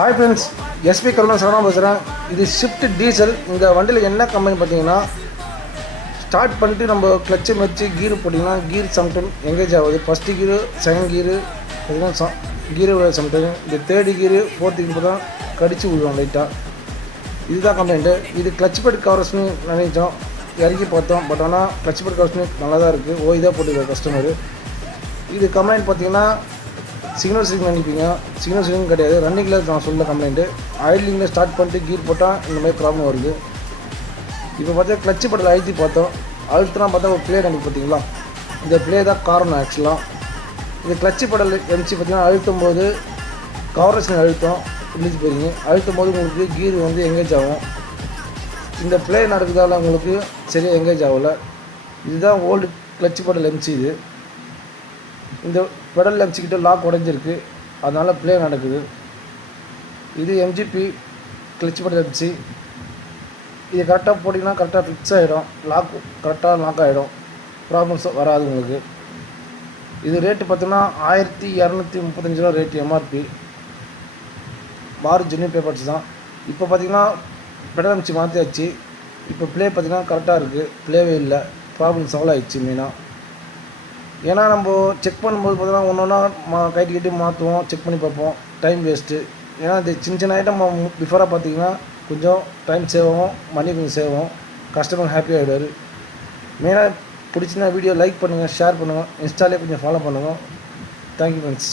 Hi friends, SP Karunan சரணா பேசுகிறேன். இது ஷிஃப்ட் டீசல். இந்த வண்டியில் என்ன கம்பெனி பார்த்தீங்கன்னா, ஸ்டார்ட் பண்ணிட்டு நம்ம கிளச்சை வச்சு கீர் போட்டிங்கன்னா கீர் சம்டைம் எங்கேஜ் ஆகுது. ஃபஸ்ட்டு கீரு, செகண்ட் கீரு பார்த்தீங்கன்னா கீரு சம்டைம், இந்த தேர்டு கீரு ஃபோர்த்து கீர் தான் கடிச்சு விடுவோம் லைட்டாக. இதுதான் கம்ப்ளைண்ட்டு. இது கிளச் பெட் கவர்ஸ்னு நினைச்சோம், இறக்கி பார்த்தோம். பட் ஆனால் கிளச் பெட் கவர்ஸ்னு நல்லா தான் இருக்குது. தான் போட்டுருக்க கஸ்டமரு. இது கம்ப்ளைண்ட் பார்த்தீங்கன்னா சிக்னல் நினைப்பீங்க, சிக்னல் ஸ்விங் கிடையாது. ரன்னிங்கில் நான் சொல்ல கம்ப்ளைண்ட்டு. ஐட்லிங்கில் ஸ்டார்ட் பண்ணிட்டு கீர் போட்டால் இந்த மாதிரி ப்ராப்ளம் வருது. இப்போ பார்த்தா கிளச்சு பட்டில் அழுத்தி பார்த்தோம். அழுத்தினா பார்த்தா ஒரு ப்ளே கண்டிப்பாக பார்த்தீங்களா, இந்த ப்ளே தான் காரணம். ஆக்சுவலாக இந்த கிளச்சு படல் எம்சி பார்த்தீங்கன்னா அழுத்தும் போது கவரேஷன் அழுத்தம் ரிலீஸ் போயிருங்க. அழுத்தும் போது உங்களுக்கு கீர் வந்து எங்கேஜ் ஆகும். இந்த ப்ளே நடக்குதால உங்களுக்கு சரியாக எங்கேஜ் ஆகலை. இதுதான் ஓல்டு கிளச்சு படல் எம்சி. இது இந்த பெடல் எம்சிக்கிட்ட லாக் உடஞ்சிருக்கு, அதனால் ப்ளே நடக்குது. இது எம்ஜிபி கிளச் பெடல் எம்சி. இது கரெக்டாக போட்டிங்கன்னா கரெக்டாக ஃபிக்ஸ் ஆகிடும். கரெக்டாக லாக் ஆகிடும். ப்ராப்ளம்ஸ் வராது உங்களுக்கு. இது ரேட்டு பார்த்தீங்கன்னா 1235 ரூபா ரேட்டு எம்ஆர்பி. ஜென்யூன் பேப்பர்ஸ் தான். இப்போ பார்த்தீங்கன்னா பெடல் எம்சி மாற்றியாச்சு. இப்போ ப்ளே பார்த்தீங்கன்னா கரெக்டாக இருக்குது. ப்ளேவே இல்லை. ப்ராப்ளம் சால்வ் ஆகிடுச்சு மெயினாக. ஏன்னா நம்ம செக் பண்ணும்போது பார்த்தீங்கன்னா ஒன்று ஒன்றா கட்டி மாற்றுவோம், செக் பண்ணி பார்ப்போம். Time waste. ஏன்னா இந்த சின்ன ஐட்டம் பிஃபோராக பார்த்தீங்கன்னா கொஞ்சம் டைம் சேவ் ஆகும், மணி கொஞ்சம் சேவ் ஆகும், கஸ்டமர் ஹாப்பி ஆகிடுவார். மெயினாக பிடிச்சினா வீடியோ லைக் பண்ணுங்கள், ஷேர் பண்ணுங்கள், இன்ஸ்டாலே கொஞ்சம் ஃபாலோ பண்ணுங்கள். Thank you friends.